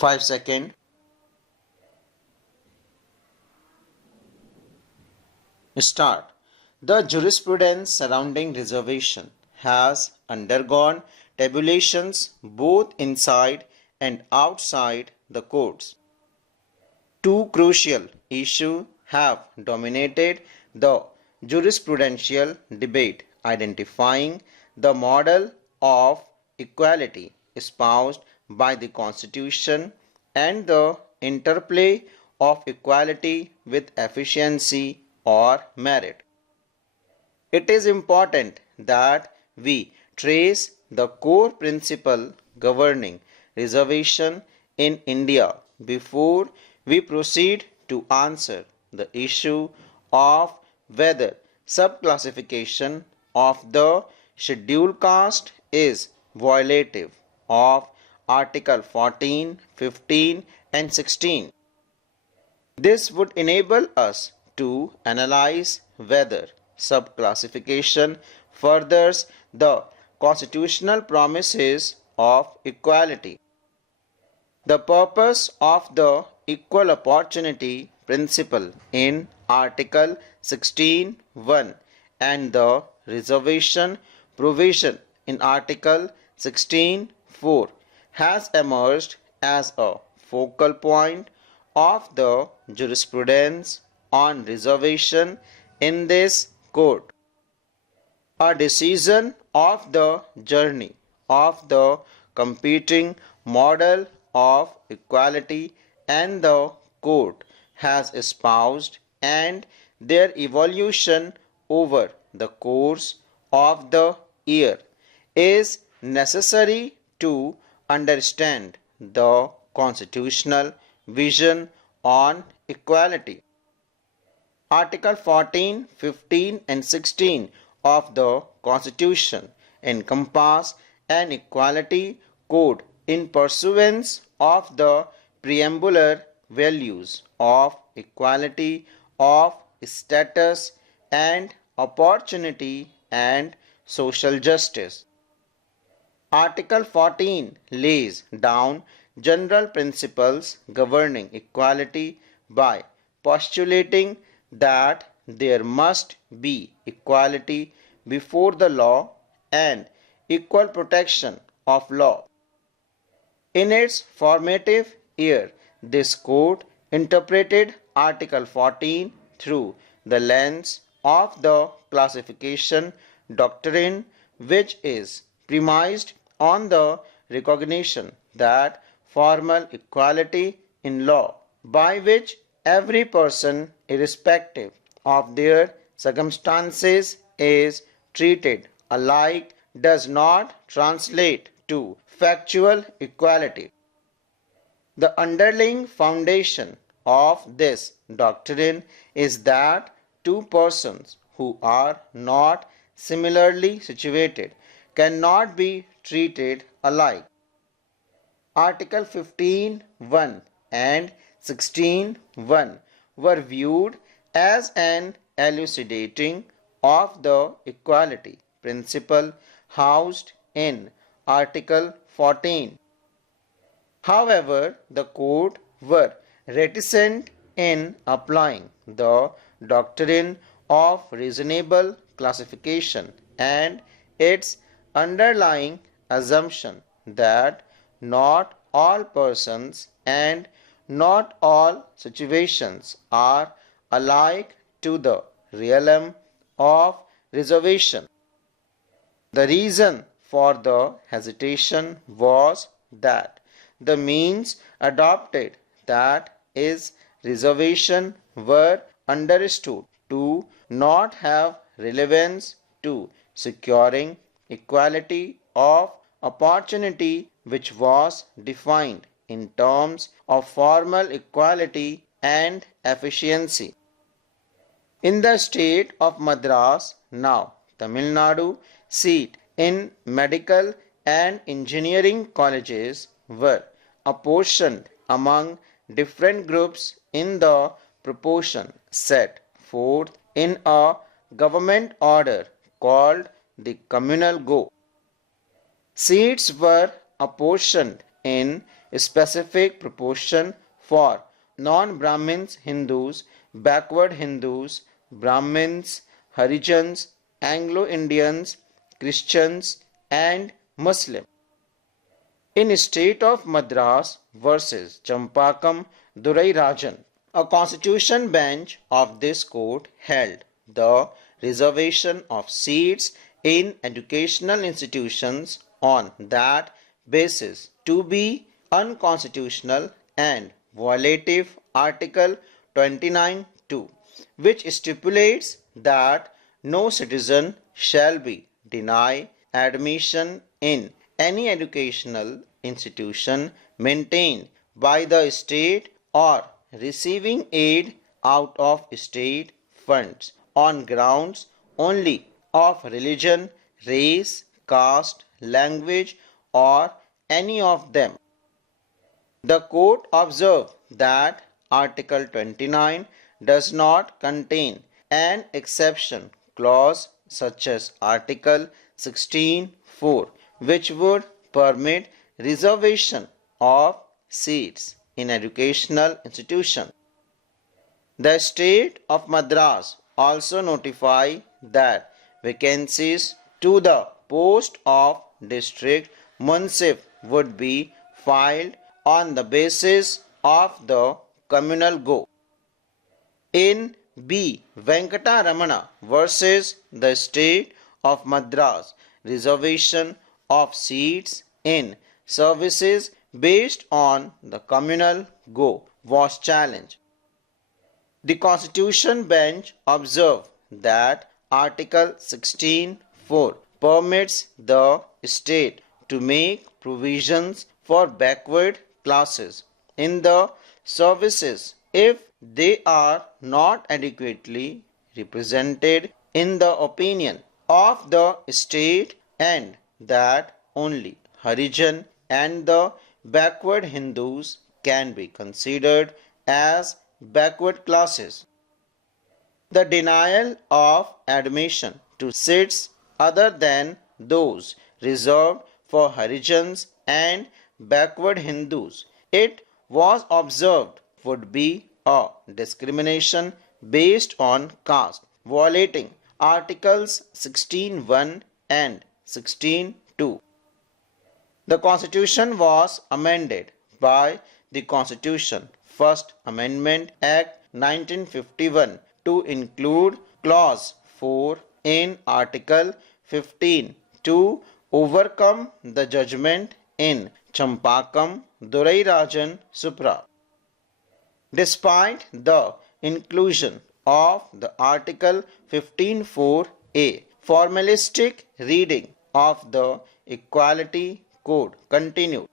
5 seconds. Start. The jurisprudence surrounding reservation has undergone tabulations both inside and outside the courts. Two crucial issues have dominated the jurisprudential debate, identifying the model of equality espoused by the Constitution and the interplay of equality with efficiency or merit. It is important that we trace the core principle governing reservation in India before we proceed to answer the issue of whether subclassification of the scheduled caste is violative of Article 14, 15 and 16. This would enable us to analyze whether subclassification furthers the constitutional promises of equality. The purpose of the equal opportunity principle in Article 16(1) and the reservation provision in Article 16(4) has emerged as a focal point of the jurisprudence on reservation in this court. A decision of the journey of the competing model of equality and the court has espoused and their evolution over the course of the year is necessary to understand the constitutional vision on equality. Article 14, 15 and 16 of the Constitution encompass an equality code in pursuance of the preambular values of equality of status and opportunity and social justice. Article 14 lays down general principles governing equality by postulating that there must be equality before the law and equal protection of law. In its formative year, this court interpreted Article 14 through the lens of the classification doctrine, which is premised on the recognition that formal equality in law, by which every person, irrespective of their circumstances, is treated alike, does not translate to factual equality. The underlying foundation of this doctrine is that two persons who are not similarly situated cannot be treated alike. Article 15(1) and 16(1) were viewed as an elucidating of the equality principle housed in Article 14. However, the court were reticent in applying the doctrine of reasonable classification and its underlying assumption that not all persons and not all situations are alike to the realm of reservation. The reason for the hesitation was that the means adopted, that is, reservation, were understood to not have relevance to securing equality of opportunity, which was defined in terms of formal equality and efficiency. In the state of Madras, now Tamil Nadu, seat in medical and engineering colleges were apportioned among different groups in the proportion set forth in a government order called the Communal Go. Seats were apportioned in specific proportion for non-Brahmins Hindus, backward Hindus, Brahmins, Harijans, Anglo-Indians, Christians and Muslims. In state of Madras versus Champakam Durai Rajan, a constitution bench of this court held the reservation of seats in educational institutions on that basis to be unconstitutional and violative Article 29(2), which stipulates that no citizen shall be denied admission in any educational institution maintained by the state or receiving aid out of state funds on grounds only of religion, race, caste, language, or any of them. The court observed that Article 29 does not contain an exception clause such as Article 16(4), which would permit reservation of seats in educational institutions. The state of Madras also notified that vacancies to the post of district munsif would be filled on the basis of the communal go. In B. Venkata Ramana versus the state of Madras, reservation of seats in services based on the communal go was challenged. The Constitution Bench observed that Article 16(4) permits the state to make provisions for backward classes in the services if they are not adequately represented in the opinion of the state, and that only Harijan and the backward Hindus can be considered as backward classes. The denial of admission to seats other than those reserved for Harijans and backward Hindus, it was observed, would be a discrimination based on caste, violating Articles 16(1) and 16(2). The Constitution was amended by the Constitution First Amendment Act 1951 to include Clause 4 in Article 15 to overcome the judgment in Champakam Durai Rajan Supra. Despite the inclusion of the Article 15(4)(a), formalistic reading of the Equality Code continued.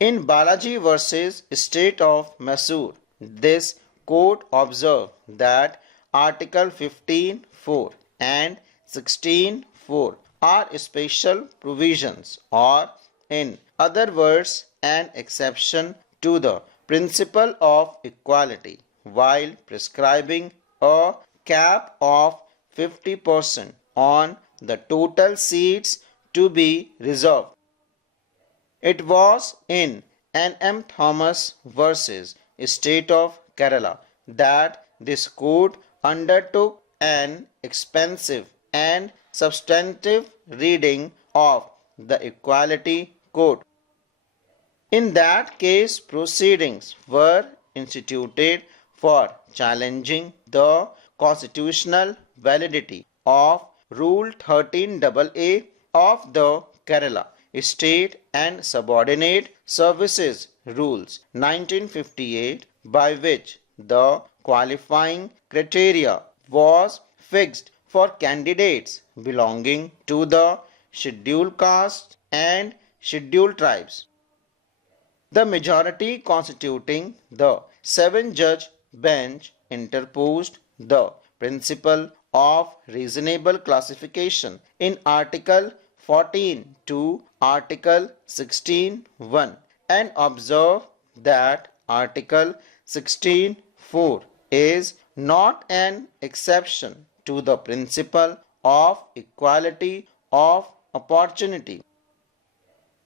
In Balaji versus State of Mysore, this court observed that Article 15(4) and 16(4) are special provisions, or in other words, an exception to the principle of equality, while prescribing a cap of 50% on the total seats to be reserved. It was in N.M. Thomas versus State of Kerala that this court undertook an expensive and substantive reading of the Equality Code. In that case, proceedings were instituted for challenging the constitutional validity of Rule 13AA of the Kerala State and Subordinate Services Rules 1958, by which the qualifying criteria was fixed for candidates belonging to the scheduled castes and scheduled tribes. The majority constituting the 7-judge bench interposed the principle of reasonable classification in Article 14 to Article 16(1) and observed that Article 16(4) is not an exception to the principle of equality of opportunity.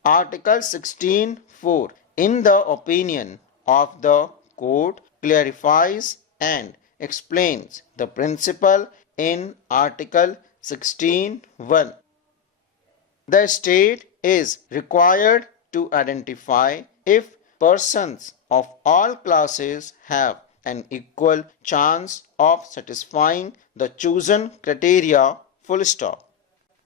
Article 16(4) in the opinion of the court clarifies and explains the principle in Article 16(1). The state is required to identify if persons of all classes have an equal chance of satisfying the chosen criteria, full stop.